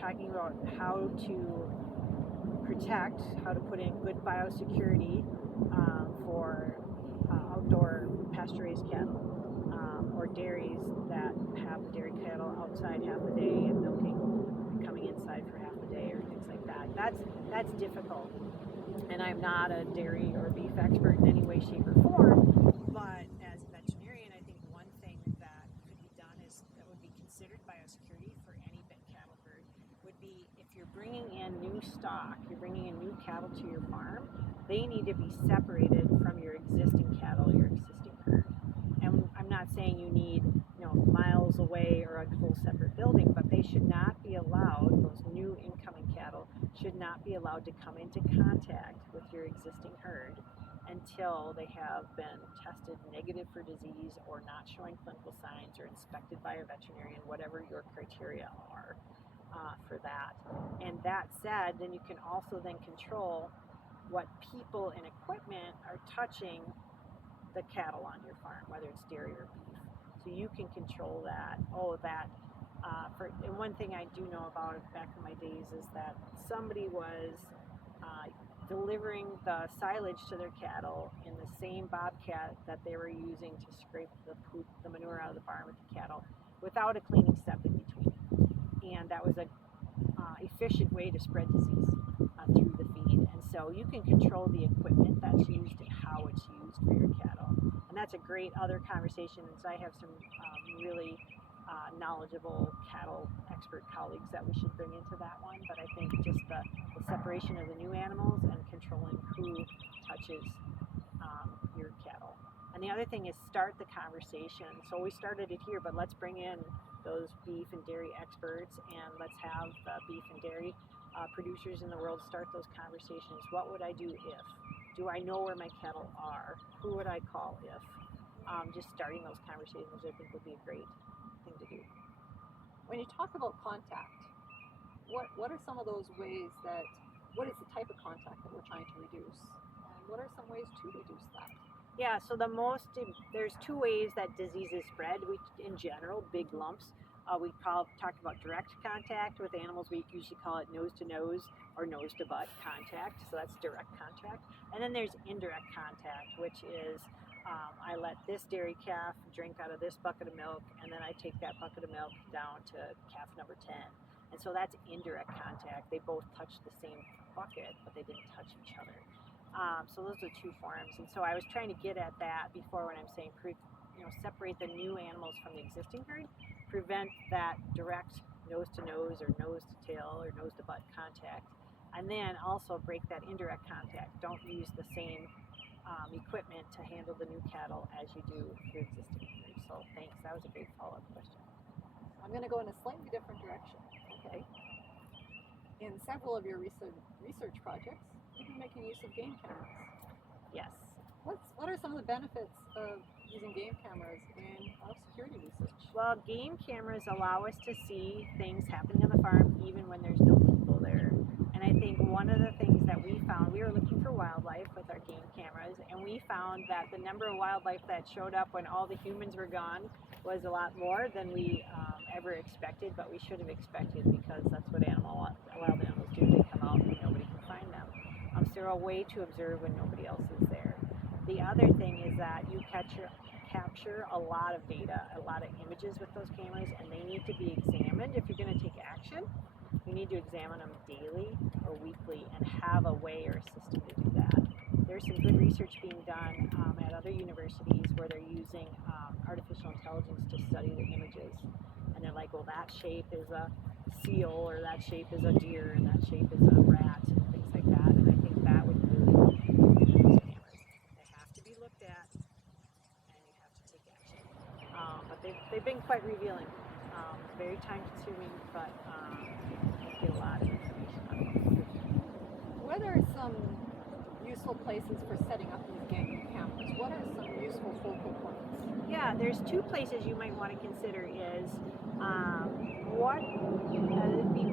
talking about how to protect, how to put in good biosecurity for outdoor pasture-raised cattle or dairies that have dairy cattle outside half the day and milking and coming inside for half the day or things like that. That's difficult. And I'm not a dairy or beef expert in any way, shape, or form, but as a veterinarian, I think one thing that could be done is that would be considered biosecurity for any cattle herd would be if you're bringing in new stock, you're bringing in new cattle to your farm, they need to be separated from your existing cattle, your existing herd. And I'm not saying you need, miles away or a whole separate building, but they should not be allowed, those new incoming cattle should not be allowed to come into contact with your existing herd until they have been tested negative for disease or not showing clinical signs or inspected by a veterinarian, whatever your criteria are for that. And that said, then you can also then control what people and equipment are touching the cattle on your farm, whether it's dairy or beef. So you can control that. And one thing I do know about back in my days is that somebody was delivering the silage to their cattle in the same bobcat that they were using to scrape the manure out of the barn with the cattle without a cleaning step in between. And that was a efficient way to spread disease through the feed. And so you can control the equipment that's used and how it's used for your cattle. And that's a great other conversation. And so I have some really knowledgeable cattle expert colleagues that we should bring into that one. But I think just the separation of the new animals and controlling who touches your cattle. And the other thing is start the conversation. So we started it here, but let's bring in those beef and dairy experts and let's have the beef and dairy producers in the world start those conversations. What would I do if? Do I know where my cattle are? Who would I call if? Just starting those conversations I think would be a great thing to do. When you talk about contact, what are some of those ways what is the type of contact that we're trying to reduce? And what are some ways to reduce that? Yeah, so there's two ways that diseases spread. In general, big lumps. We talk about direct contact with animals. We usually call it nose to nose or nose to butt contact. So that's direct contact. And then there's indirect contact, which is I let this dairy calf drink out of this bucket of milk, and then I take that bucket of milk down to calf number 10. And so that's indirect contact. They both touch the same bucket, but they didn't touch each other. So those are two forms. And so I was trying to get at that before when I'm saying separate the new animals from the existing herd, prevent that direct nose to nose or nose to tail or nose to butt contact, and then also break that indirect contact. Don't use the same equipment to handle the new cattle as you do your existing herd. So thanks, that was a great follow-up question. I'm going to go in a slightly different direction. Okay. In several of your research projects, you've been making use of game cameras. Yes. What are some of the benefits of using game cameras in biosecurity research? Well, game cameras allow us to see things happening on the farm even when there's no people there. And I think one of the things that we found, we were looking for wildlife with our game cameras, and we found that the number of wildlife that showed up when all the humans were gone was a lot more than we ever expected, but we should have expected because that's what wild animals do. They come out and nobody can find them. So they're a way to observe when nobody else is there. The other thing is that you capture a lot of data, a lot of images with those cameras, and they need to be examined. If you're going to take action, you need to examine them daily or weekly and have a way or a system to do that. There's some good research being done at other universities where they're using artificial intelligence to study the images. And they're like, well, that shape is a seal, or that shape is a deer, and that shape is a rat, and things like that. And I think that would really help with those cameras. They have to be looked at, and you have to take action. But they've been quite revealing. Very time consuming, but you get a lot of information out of it. What are some useful places for setting up these game cameras? What are some useful focal points? Yeah, there's two places you might want to consider is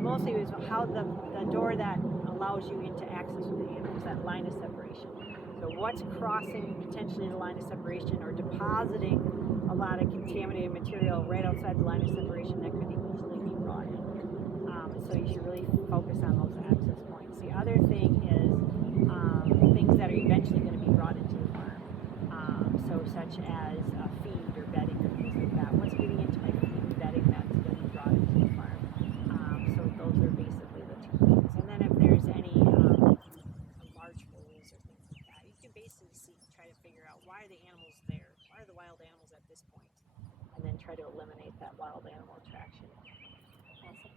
mostly is how the door that allows you into access with the animals, that line of separation. So what's crossing potentially the line of separation or depositing a lot of contaminated material right outside the line of separation that could easily be brought in. So you should really focus on those access points. The other thing is things that are eventually going to be brought into the farm. So such as feed or bedding or things like that. What's getting into my feed and bedding that's going to be brought into the farm. So those are basically the two things. And then if there's any large holes or things like that, you can basically try to figure out why are the animals there? Why are the wild animals at this point? And then try to eliminate that wild animal attraction. Awesome.